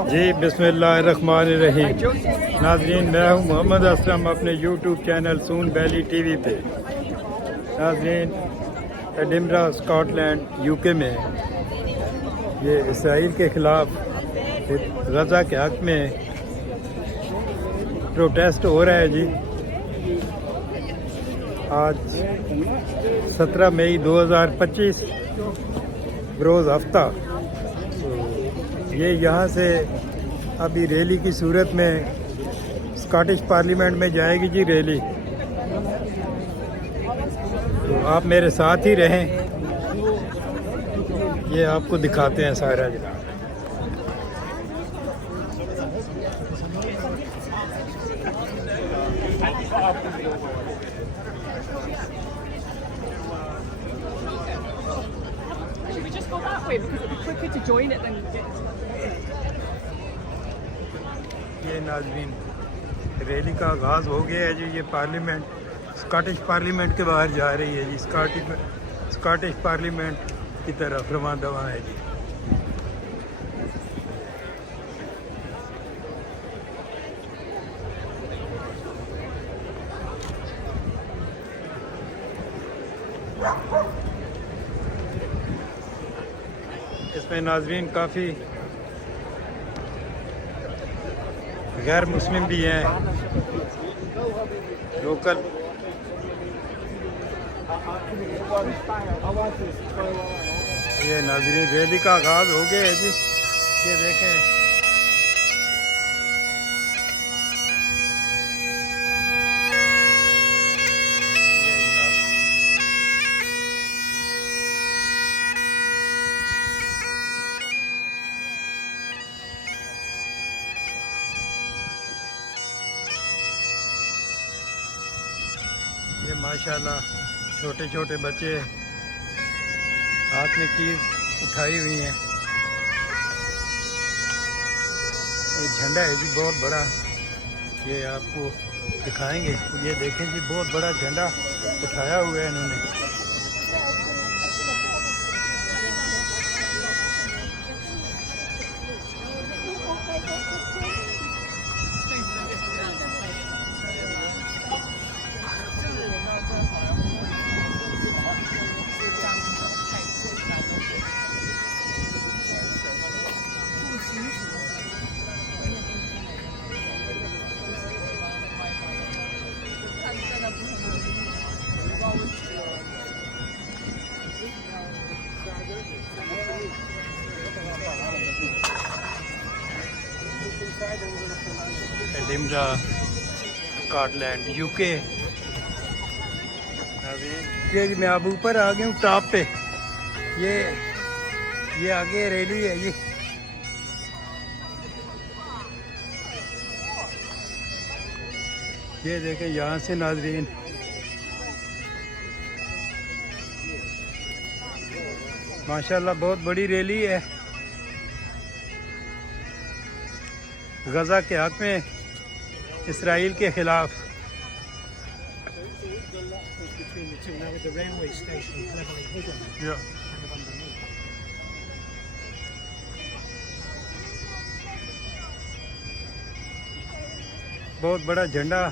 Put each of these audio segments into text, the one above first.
जी बिस्मिल्लाहिर्रहमानिर्रहीम। नाजरीन, मैं हूँ मोहम्मद असलम अपने यूट्यूब चैनल सून वैली टीवी पे। नाजरीन, एडिनबरा स्कॉटलैंड यूके में ये इसराइल के ख़िलाफ़ गज़ा के हक़ में प्रोटेस्ट हो रहा है जी। आज 17 मई 2025 बरोज़ हफ्ता। ये यहाँ से अभी रैली की सूरत में स्कॉटिश पार्लियामेंट में जाएगी जी रैली। तो आप मेरे साथ ही रहें, ये आपको दिखाते हैं सारा जनाब। ये नाज़रीन, रैली का आगाज़ हो गया है जी। ये पार्लियामेंट, स्कॉटिश पार्लियामेंट के बाहर जा रही है जी। स्कॉटिश पार्लियामेंट की तरफ रवां दवा है जी। इसमें नाज़रीन काफ़ी गैर मुस्लिम भी हैं, लोकल। ये नाज़रीन, रैली का आगाज़ हो गया है जी। ये देखें, ये माशाल्लाह छोटे छोटे बच्चे हाथ में कीज उठाई हुई हैं। ये झंडा है जी बहुत बड़ा, ये आपको दिखाएंगे। ये देखें जी, बहुत बड़ा झंडा उठाया हुआ है इन्होंने। Edinburgh Scotland UK. ये मैं अब ऊपर आ गया हूँ टॉप पे। ये आगे रैली है ये। ये देखें यहाँ से नाजरीन, माशाल्लाह बहुत बड़ी रैली है। गज़ा के हक़ में, इसराइल के ख़िलाफ़। बहुत बड़ा झंडा,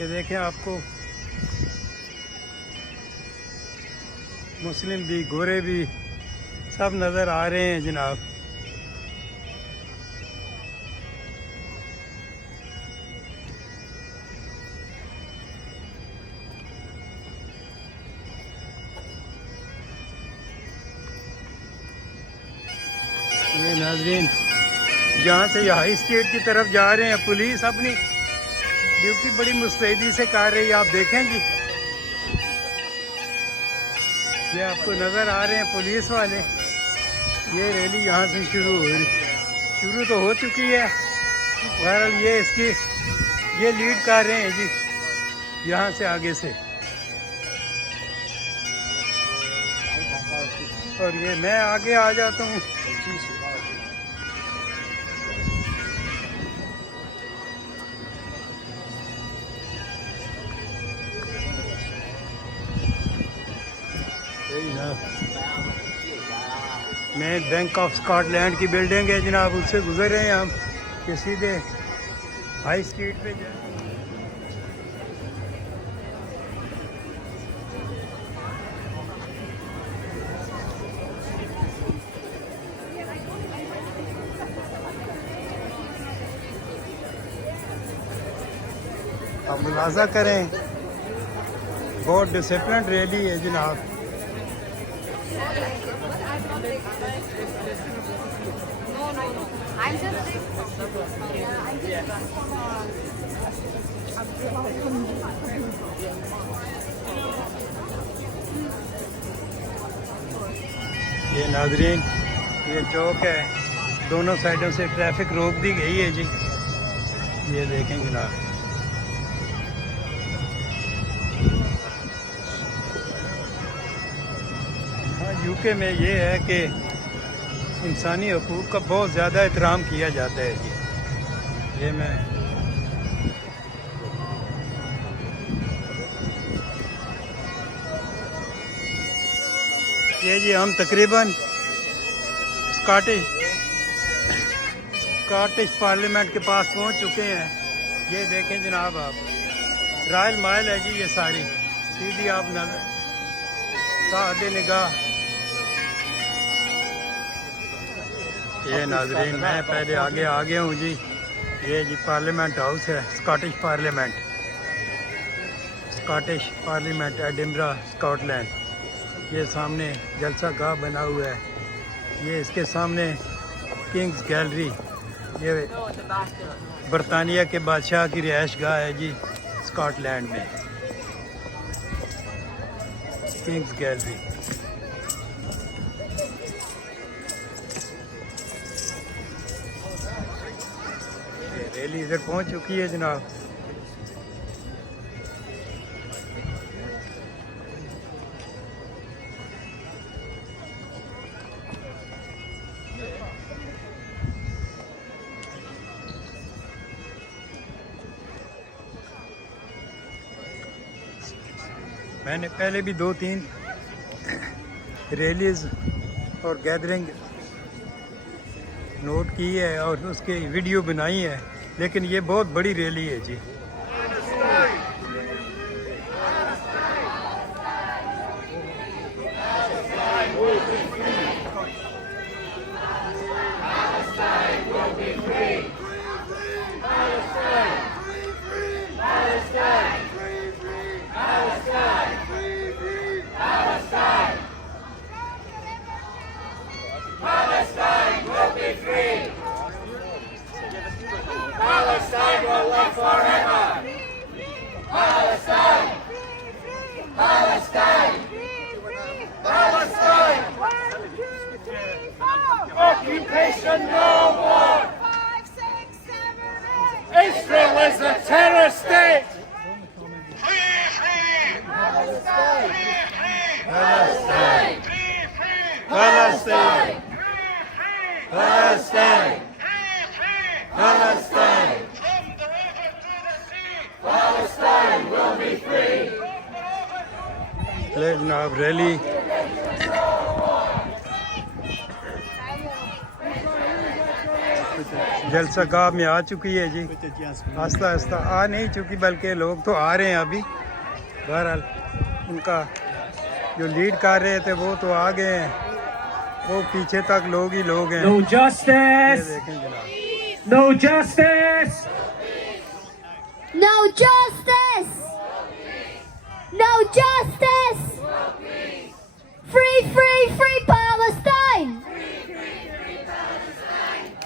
ये देखें आपको मुस्लिम भी, गोरे भी सब नज़र आ रहे हैं जनाब। ये नाज़रीन, यहाँ से हाई स्टेट की तरफ जा रहे हैं। पुलिस अपनी ड्यूटी बड़ी मुस्तैदी से कर रही है। आप देखें जी, ये आपको नज़र आ रहे हैं पुलिस वाले। ये रैली यहाँ से शुरू तो हो चुकी है। बहरहाल ये लीड कर रहे हैं जी यहाँ से आगे से। और ये मैं आगे आ जाता हूँ। मैं बैंक ऑफ स्कॉटलैंड की बिल्डिंग है जनाब, उससे गुजर रहे हैं हम कि सीधे हाई स्ट्रीट पे जाए। आप मुलाजा करें, बहुत डिसिप्लिन रैली है जनाब। ये नाजरीन, ये चौक है, दोनों साइडों से ट्रैफिक रोक दी गई है जी। ये देखें जनाब, यूके में ये है कि इंसानी हकूक़ का बहुत ज़्यादा एहतराम किया जाता है जी। ये जी हम तकरीबन स्कॉटिश पार्लियामेंट के पास पहुंच चुके हैं। ये देखें जनाब आप, रॉयल माइल है जी, ये सारी सीधी आप नजर सादे निगाह। ये नाजरीन, मैं पहले आगे आ गया हूँ जी। ये जी पार्लियामेंट हाउस है, स्कॉटिश पार्लियामेंट एडिनबरा स्कॉटलैंड। ये सामने जलसा गाह बना हुआ है, ये इसके सामने किंग्स गैलरी, ये बरतानिया के बादशाह की रिहाइश गाह है जी स्कॉटलैंड में, किंग्स गैलरी। रैली इधर पहुंच चुकी है जनाब। मैंने पहले भी 2-3 रैलीज और गैदरिंग नोट की है और उसके वीडियो बनाई है, लेकिन ये बहुत बड़ी रैली है जी। Occupation no more! 5, 6, 7, 8! Israel is a terror state! Palestine! Palestine! Palestine! Palestine! Palestine! From the river to the sea! Palestine will be free! जनाब रैली जलसा गाह में आ चुकी है जी। आस्ता आस्ता आ नहीं चुकी, बल्कि लोग तो आ रहे हैं अभी। बहरहाल उनका जो लीड कर रहे थे वो तो आ गए हैं, वो पीछे तक लोग ही लोग हैं। No justice! No justice! No justice! No justice! Free, free, free Palestine!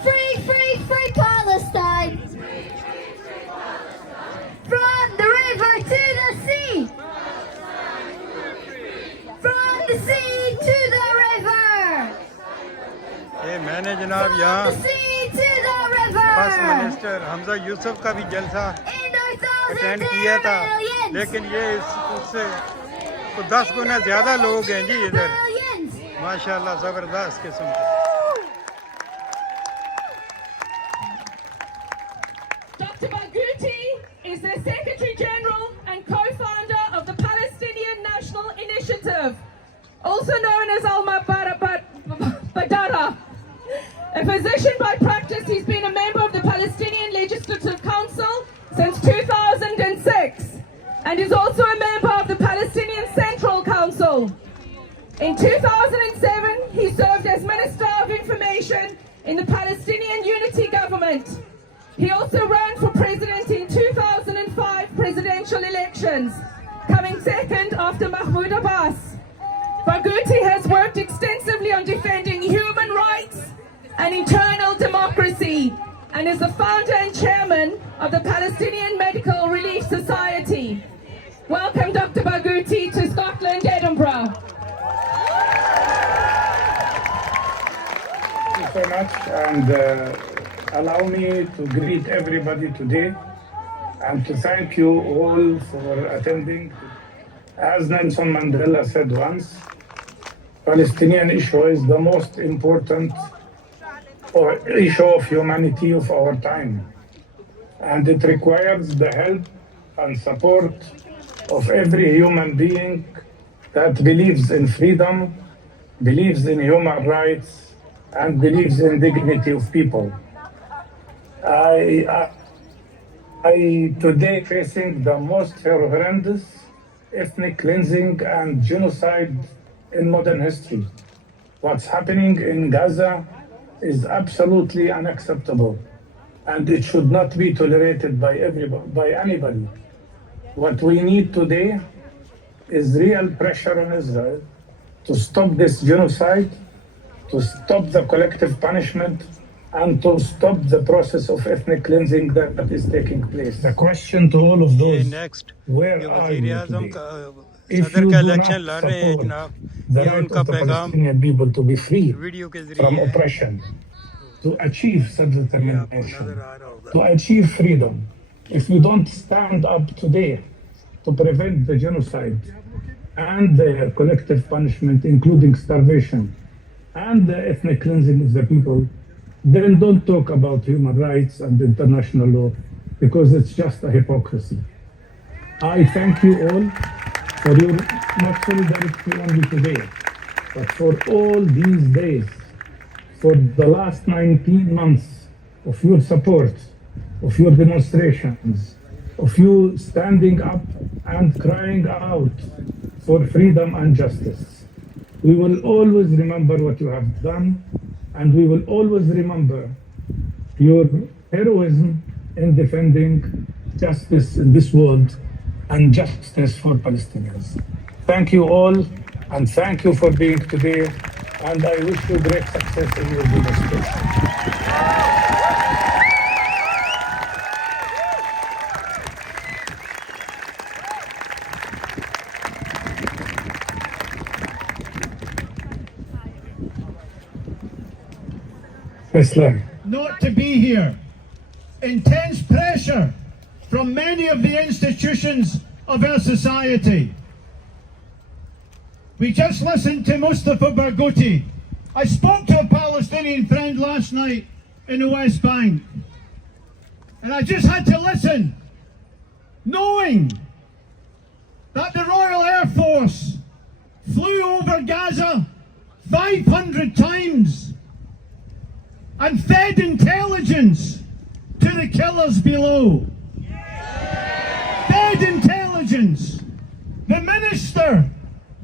Free, free, free Palestine! From the river to the sea! From the sea to the river! ये मैंने जनाब यहाँ From the sea to the river! First minister Hamza Yusuf का भी जलसा attend किया था, लेकिन ये उससे तो 10 गुना ज़्यादा लोग हैं जी इधर, माशाल्लाह ज़बरदस्त किस्म के। Dr. Barghouti is the Secretary General and co-founder of the Palestinian National Initiative, also known as Al-Badara. A physician by practice, he's been a member of the Palestinian Legislative Council since 2006 and is also a member of the Palestinian Central Council. In 2007, he served as Minister of Information in the Palestinian Unity Government. He also ran for president in 2005 presidential elections, coming second after Mahmoud Abbas. Barghouti has worked extensively on defending human rights and internal democracy and is the founder and chairman of the Palestinian Medical Relief Society. Welcome, Dr. Barghouti, to Scotland, Edinburgh. Thank you so much, and allow me to greet everybody today and to thank you all for attending. As Nelson Mandela said once, Palestinian issue is the most important issue of humanity of our time, and it requires the help and support of every human being that believes in freedom, believes in human rights, and believes in dignity of people. I today facing the most horrendous ethnic cleansing and genocide in modern history. What's happening in Gaza is absolutely unacceptable, and it should not be tolerated by anybody. What we need today is real pressure on Israel to stop this genocide, to stop the collective punishment, and to stop the process of ethnic cleansing that is taking place. The question to all of those, next where ये are वज़ीर you Azam today? का If सदर you का do not election लड़ रहे हैं support जनाब, the ये right उनका of the पैगाम Palestinian people to be free video के from जरिए है। oppression, to achieve ये आपको self-determination, नजर आ रहा होगा। to achieve freedom, if you don't stand up today to prevent the genocide and the collective punishment, including starvation and the ethnic cleansing of the people, then don't talk about human rights and international law, because it's just a hypocrisy. I thank you all for your not solidarity only today, but for all these days, for the last 19 months of your support, of your demonstrations, of you standing up and crying out for freedom and justice. We will always remember what you have done, and we will always remember your heroism in defending justice in this world and justice for Palestinians. Thank you all, and thank you for being today, and I wish you great success in your demonstration. Islam. Not to be here. Intense pressure from many of the institutions of our society. We just listened to Mustafa Barghouti. I spoke to a Palestinian friend last night in the West Bank, and I just had to listen, knowing that the Royal Air Force flew over Gaza 500 times and fed intelligence to the killers below. Fed intelligence. The Minister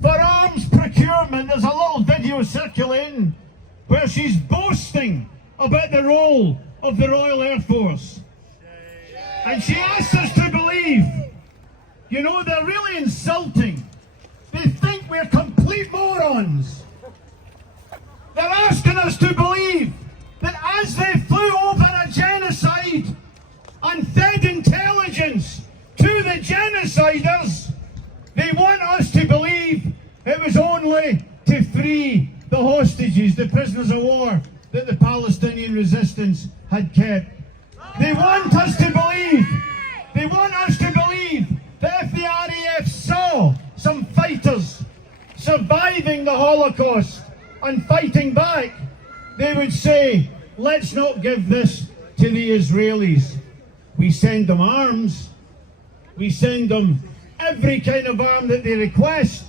for Arms Procurement, there's a little video circulating where she's boasting about the role of the Royal Air Force. And she asks us to believe, you know, they're really insulting. They think we're complete morons. They're asking us to believe that as they flew over a genocide and fed intelligence to the genociders, they want us to believe it was only to free the hostages, the prisoners of war that the Palestinian resistance had kept. They want us to believe that if the RAF saw some fighters surviving the Holocaust and fighting back, they would say, let's not give this to the Israelis. We send them arms, we send them every kind of arm that they request,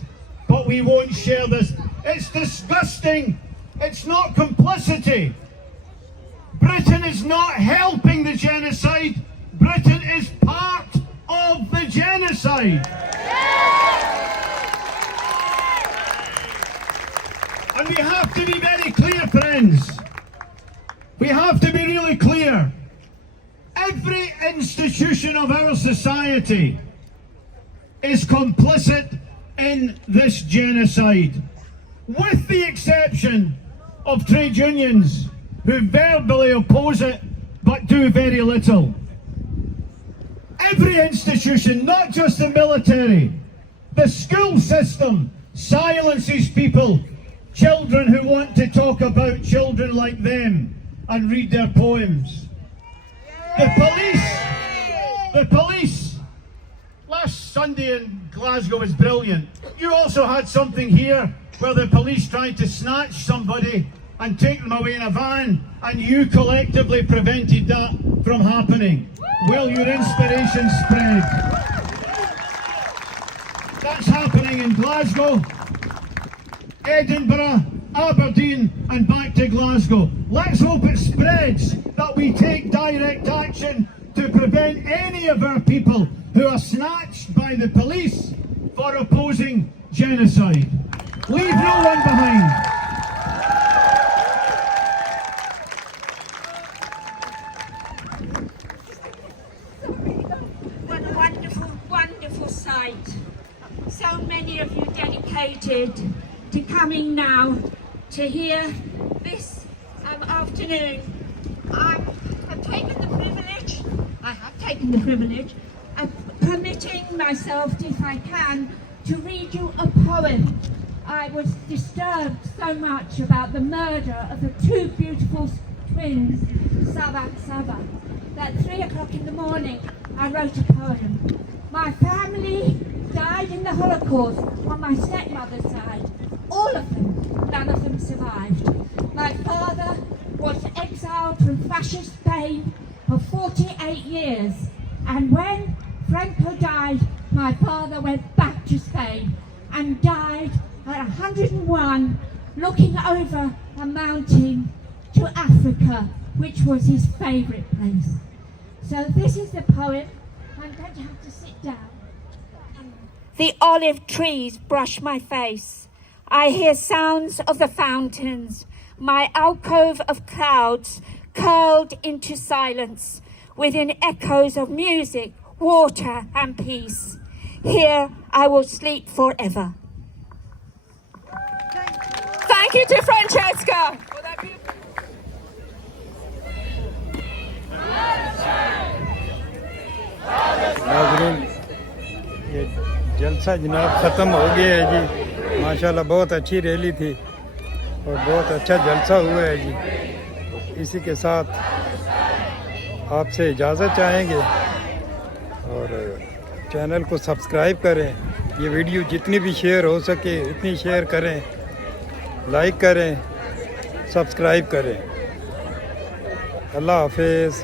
but we won't share this. It's disgusting. It's not complicity. Britain is not helping the genocide. Britain is part of the genocide. And we have to be very clear, friends. We have to be really clear. Every institution of our society is complicit in this genocide, with the exception of trade unions who verbally oppose it but do very little. Every institution, not just the military, the school system silences people, children who want to talk about children like them and read their poems. The police, last Sunday in Glasgow was brilliant. You also had something here where the police tried to snatch somebody and take them away in a van, and you collectively prevented that from happening. Well, your inspiration spread. That's happening in Glasgow, Edinburgh, Aberdeen and back to Glasgow. Let's hope it spreads, that we take direct action to prevent any of our people who are snatched by the police for opposing genocide. Leave no one behind. What a wonderful, wonderful sight. So many of you dedicated to coming now to hear this afternoon. I have taken the privilege of permitting myself, if I can, to read you a poem. I was disturbed so much about the murder of the two beautiful twins, Saba and Saba, that at 3 o'clock in the morning I wrote a poem. My family died in the Holocaust on my stepmother's side. All of them, none of them survived. My father was exiled from fascist Spain for 48 years. And when Franco died, my father went back to Spain and died at 101, looking over a mountain to Africa, which was his favourite place. So this is the poem. I'm going to have to sit down. The olive trees brush my face. I hear sounds of the fountains. My alcove of clouds curled into silence within echoes of music, water and peace. Here I will sleep forever. Thank you to Francesca for that beautiful. नाज़रीन, ये जलसा जनाब ख़त्म हो गया है जी। माशाल्लाह बहुत अच्छी रैली थी और बहुत अच्छा जलसा हुआ है जी। इसी के साथ आपसे इजाज़त चाहेंगे और चैनल को सब्सक्राइब करें। ये वीडियो जितनी भी शेयर हो सके इतनी शेयर करें, लाइक करें, सब्सक्राइब करें। अल्लाह हाफिज़।